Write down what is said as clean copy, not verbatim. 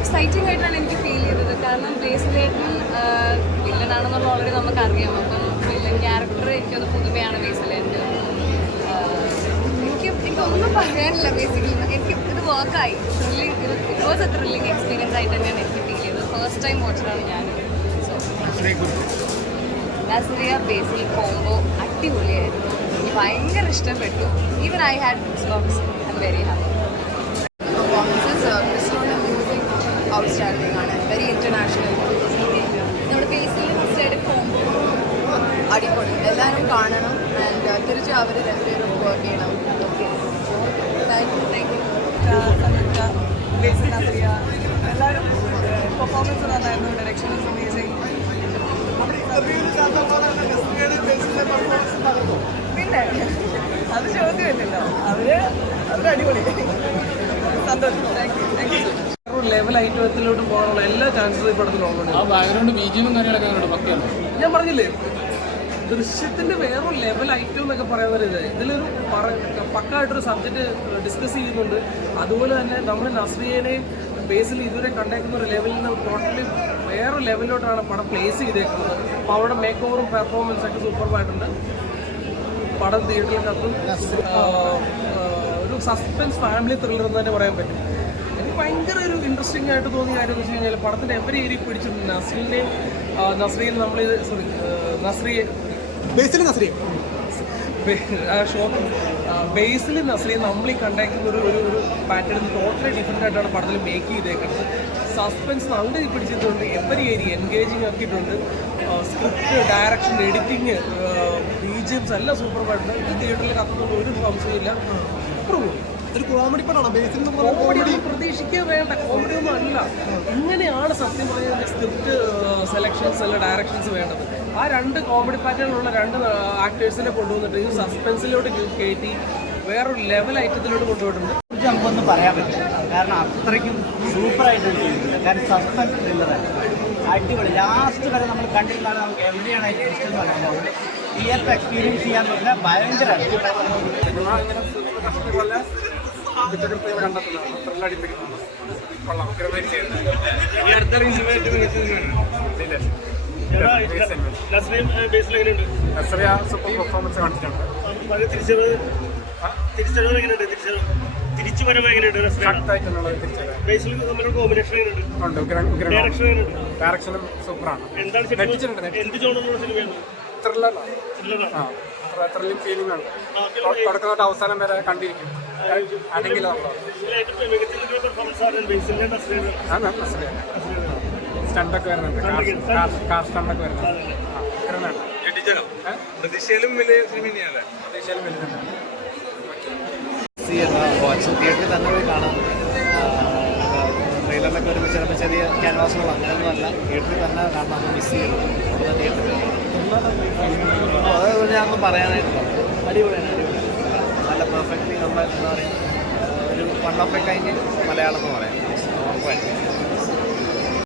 Exciting ആയിട്ടാണ് എനിക്ക് feel ചെയ്തത്. കാരണം ബേസിലേട്ടൻ വില്ലനാണെന്നുള്ള ഓൾറെഡി നമുക്കറിയാം. അപ്പം വില്ലൻ ക്യാരക്ടർ എനിക്കൊന്ന് പുതുമയാണ് ബേസിലേട്ടൻ. എനിക്കൊന്നും പറയാനില്ല. ബേസിക്കലി എനിക്ക് ഇത് വർക്കായി. It was a thrilling experience ആയിട്ട് തന്നെയാണ് എനിക്ക് ഫീൽ ചെയ്തത്. ഫസ്റ്റ് ടൈം വാച്ചറാണ് ഞാൻ. സോ നസ്രിയ ബേസിൽ കോംബോ അടിപൊളിയായിരുന്നു. എനിക്ക് ഭയങ്കര ഇഷ്ടപ്പെട്ടു. Even I had goose bumps. I am very happy. Outstanding ആണ്. Very international. നമ്മുടെ ബേസിൽ നസ്രിയയുടെ കോംബോ അടിപൊളി. എല്ലാവരും കാണണം. ആൻഡ് തിരിച്ച് അവർ രണ്ടുപേരും വർക്ക് ചെയ്യണം. Okay, thank you. Thank you. Basil Nazriya എല്ലാവരും പെർഫോമൻസ് നന്നായിരുന്നു. Direction is amazing. പിന്നെ അത് ചോദ്യമില്ലല്ലോ. അവർ അടിപൊളി. സന്തോഷം. Thank you. Thank you. Level ഐറ്റത്തിലോട്ട് പോകാനുള്ള എല്ലാ ചാൻസും ഈ പടത്തിലുണ്ട്. ആ ബാക്ക്ഗ്രൗണ്ട് ബീജിയും കാര്യങ്ങളൊക്കെ പക്കയാണ്. ഞാൻ പറഞ്ഞില്ലേ, ദൃശ്യത്തിന്റെ വേറൊരു ലെവൽ ഐറ്റം എന്നൊക്കെ പറയുന്നത് ഇതിലൊരു പക്കായിട്ടൊരു സബ്ജക്റ്റ് ഡിസ്കസ് ചെയ്യുന്നുണ്ട്. അതുപോലെ തന്നെ നമ്മൾ നസ്രിയനെയും ബേസിൽ ഇതുവരെ കണ്ടേക്കുന്ന ഒരു ലെവലിൽ നിന്ന് ടോട്ടലി വേറെ ലെവലിലോട്ടാണ് പടം പ്ലേസ് ചെയ്തേക്കുന്നത്. അപ്പോൾ അവരുടെ മേക്ക് ഓവറും പെർഫോമൻസ് ഒക്കെ സൂപ്പർവായിട്ടുണ്ട്. പടം തിയേറ്ററിനകത്തും ഒരു സസ്പെൻസ് ഫാമിലി ത്രില്ലർ എന്ന് തന്നെ പറയാൻ പറ്റും. എനിക്ക് ഭയങ്കര ഒരു ഇൻട്രസ്റ്റിംഗ് ആയിട്ട് തോന്നിയ കാര്യം എന്ന് വെച്ച് കഴിഞ്ഞാൽ പടത്തിൻ്റെ എവരി ഏരിയ പിടിച്ചിട്ടുണ്ട്. നസ്രിയയിൽ നമ്മൾ ബേസിൽ നസ്രിയ നമ്മൾ ഈ കണ്ടേക്കുന്ന ഒരു പാറ്റേൺ ടോട്ടലി ഡിഫറെൻ്റ് ആയിട്ടാണ് പടത്തിൽ മേക്ക് ചെയ്തേക്കുന്നത്. സസ്പെൻസ് നല്ല പിടിച്ചിട്ടുണ്ട്. എവരി ഏരിയ എൻഗേജിങ് ആക്കിയിട്ടുണ്ട്. സ്ക്രിപ്റ്റ്, ഡയറക്ഷൻ, എഡിറ്റിങ്, ബീജിഎംസ് എല്ലാം സൂപ്പറായിട്ടുണ്ട്. ഈ തിയേറ്ററിൽ കത്തുന്നത് ഒരു സംശയമില്ല. സൂപ്പർ ഒരു കോമഡി പടമാണ്. ബേസിൽ കോമഡി പ്രതീക്ഷിക്കുക വേണ്ട. കോമഡി ഒന്നും അല്ല. ഇങ്ങനെയാണ് സത്യം പറഞ്ഞാൽ സ്ക്രിപ്റ്റ് സെലക്ഷൻസ് അല്ല ഡയറക്ഷൻസ് വേണ്ടത്. ആ രണ്ട് കോമഡി പാറ്റേണിലുള്ള രണ്ട് ആക്ടേഴ്സിനെ കൊണ്ടുവന്നിട്ട് ഈ സസ്പെൻസിലോട്ട് കയറ്റി വേറൊരു ലെവൽ ഐറ്റത്തിലോട്ട് കൊണ്ടുപോയിട്ടുണ്ട്. നമുക്കൊന്നും പറയാൻ പറ്റില്ല. കാരണം അത്രയ്ക്കും സൂപ്പറായിട്ടാണ് ചെയ്തിട്ടില്ല. കാരണം സസ്പെൻസ് ത്രില്ലറാണ്. അടിപൊളി. ലാസ്റ്റ് വരെ നമ്മൾ കണ്ടിരുന്നാണ് നമുക്ക് എവിടെയാണ് ഇഷ്ടം എന്ന് പറയുന്നത്. തിയേറ്റർ എക്സ്പീരിയൻസ് ചെയ്യാൻ പറ്റില്ല. ഭയങ്കര കുറ്റകൃത്യങ്ങൾ കണ്ടെത്തുന്നതാണ്. ത്രില്ലടിപ്പിക്കുന്നതാണ്. കൊള്ളാം. നസ്രിയ സൂപ്പർ പെർഫോമൻസ് കാണിച്ചിട്ടുണ്ട്. ഡയറക്ഷനും സൂപ്പറാണ്. ത്രില്ലിംഗ് ഫീലിംഗ് ഉണ്ട്. തുടക്കം തൊട്ട് അവസാനം വരെ കണ്ടിരിക്കും. സ്റ്റണ്ടൊക്കെ വരുന്നുണ്ട്. കാർ സ്റ്റണ്ടൊക്കെ വരുന്നുണ്ട്. പ്രതീക്ഷയിലും വലിയ സിനിമ തന്നെയല്ലേ? പ്രതീക്ഷയിലും വലുതുണ്ട്. തിയേറ്ററിൽ തന്നെ പോയി കാണാം. ട്രെയിലറിലൊക്കെ ഒരു ചിലപ്പോൾ ചെറിയ ക്യാൻവാസുകൾ അങ്ങനെയൊന്നുമല്ല. തിയേറ്ററിൽ തന്നെ കാണാൻ മിസ് ചെയ്യുന്നു. അവിടെ തന്നെ തിയേറ്ററിൽ അതൊന്നും ഞാനൊന്നും പറയാനായിട്ടില്ല. അടിപൊളിയാണ്. നല്ല പെർഫെക്റ്റ്ലി നമ്മൾ എന്താ പറയുക ഒരു one of A kind Malayalam എന്ന് പറയാം. ഉറപ്പായിട്ട്